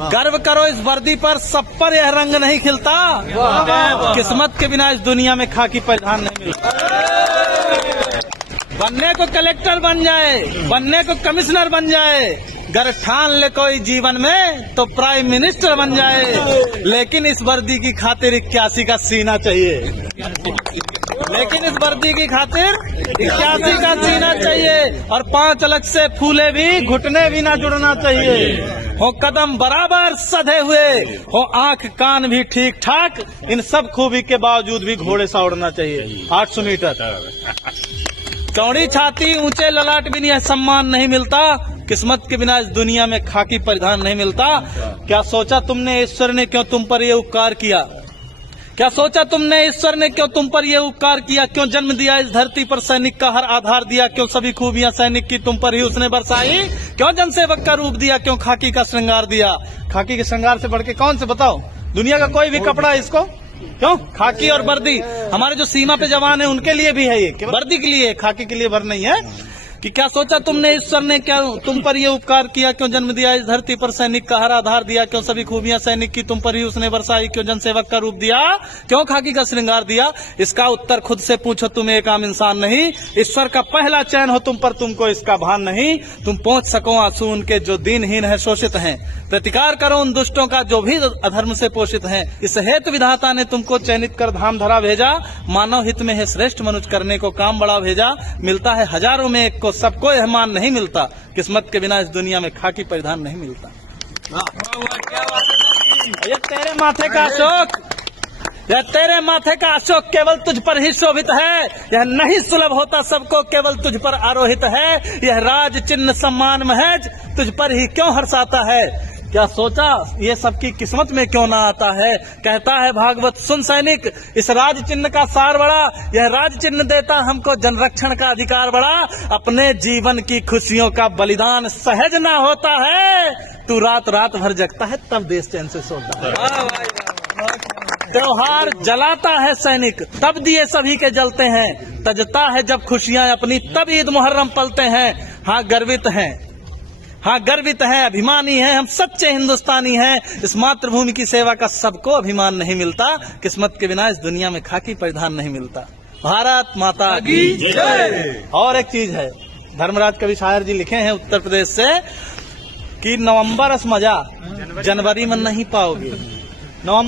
गर्व करो इस वर्दी पर, सब पर यह रंग नहीं खिलता। किस्मत के बिना इस दुनिया में खाकी परिधान नहीं मिलता। बनने को कलेक्टर बन जाए, बनने को कमिश्नर बन जाए, गर ठान ले कोई जीवन में तो प्राइम मिनिस्टर बन जाए। लेकिन इस वर्दी की खातिर 81 का सीना चाहिए। लेकिन इस वर्दी की खातिर 81 का सीना चाहिए। और 5 अलग से फूले भी, घुटने भी ना जुड़ना चाहिए। हो कदम बराबर सधे हुए, हो आंख कान भी ठीक ठाक, इन सब खूबी के बावजूद भी घोड़े सा उड़ना चाहिए। 800 मीटर चौड़ी छाती, ऊंचे ललाट भी यह सम्मान नहीं मिलता। किस्मत के बिना इस दुनिया में खाकी परिधान नहीं मिलता। क्या सोचा तुमने ईश्वर ने क्यों तुम पर यह उपकार किया? क्या सोचा तुमने ईश्वर ने क्यों तुम पर यह उपकार किया? क्यों जन्म दिया इस धरती पर, सैनिक का हर आधार दिया? क्यों सभी खूबियां सैनिक की तुम पर ही उसने बरसाई? क्यों जनसेवक का रूप दिया? क्यों खाकी का श्रृंगार दिया? खाकी के श्रृंगार से बढ़ के कौन से बताओ? दुनिया का कोई भी कपड़ा इसको क्यों? खाकी और वर्दी हमारे जो सीमा पे जवान है उनके लिए भी है, ये वर्दी के लिए, खाकी के लिए भर नहीं है। कि क्या सोचा तुमने ईश्वर ने क्या तुम पर यह उपकार किया? क्यों जन्म दिया इस धरती पर, सैनिक का हर आधार दिया? क्यों सभी खूबियां सैनिक की तुम पर ही उसने बरसाई? क्यों जनसेवक का रूप दिया? क्यों खाकी का श्रृंगार दिया? इसका उत्तर खुद से पूछो, तुम एक आम इंसान नहीं। ईश्वर का पहला चयन हो तुम पर, तुमको इसका भान नहीं। तुम पहुंच सको आंसू उनके जो दीनहीन है, शोषित हैं। प्रतिकार करो उन दुष्टों का जो भी अधर्म से पोषित हैं। इस हेतु विधाता ने तुमको चयनित कर धाम धरा भेजा। मानव हित में है श्रेष्ठ मनुष्य करने को काम बड़ा भेजा। मिलता है हजारों में एक को, सबको यह मान नहीं मिलता। किस्मत के बिना इस दुनिया में खाकी परिधान नहीं मिलता। ये तेरे माथे का अशोक, यह तेरे माथे का अशोक केवल तुझ पर ही शोभित है। यह नहीं सुलभ होता सबको, केवल तुझ पर आरोहित है। यह राज चिन्ह सम्मान महज तुझ पर ही क्यों हर्षाता है? क्या सोचा ये सबकी किस्मत में क्यों ना आता है? कहता है भागवत सुन सैनिक, इस राज चिन्ह का सार बड़ा। यह राज चिन्ह देता हमको जनरक्षण का अधिकार बड़ा। अपने जीवन की खुशियों का बलिदान सहज ना होता है। तू रात रात भर जगता है तब देश चैन से सोता है। त्योहार जलाता है सैनिक तब दिए सभी के जलते हैं। तजता है जब खुशियां अपनी तब ईद मुहर्रम पलते हैं। हाँ गर्वित हैं, हाँ गर्वित है, अभिमानी है, हम सच्चे हिंदुस्तानी हैं। इस मातृभूमि की सेवा का सबको अभिमान नहीं मिलता। किस्मत के बिना इस दुनिया में खाकी परिधान नहीं मिलता। भारत माता की जय। और एक चीज है, धर्मराज कवि शायर जी लिखे हैं उत्तर प्रदेश से कि नवंबर अस मजा जनवरी में नहीं पाओगे। नवंबर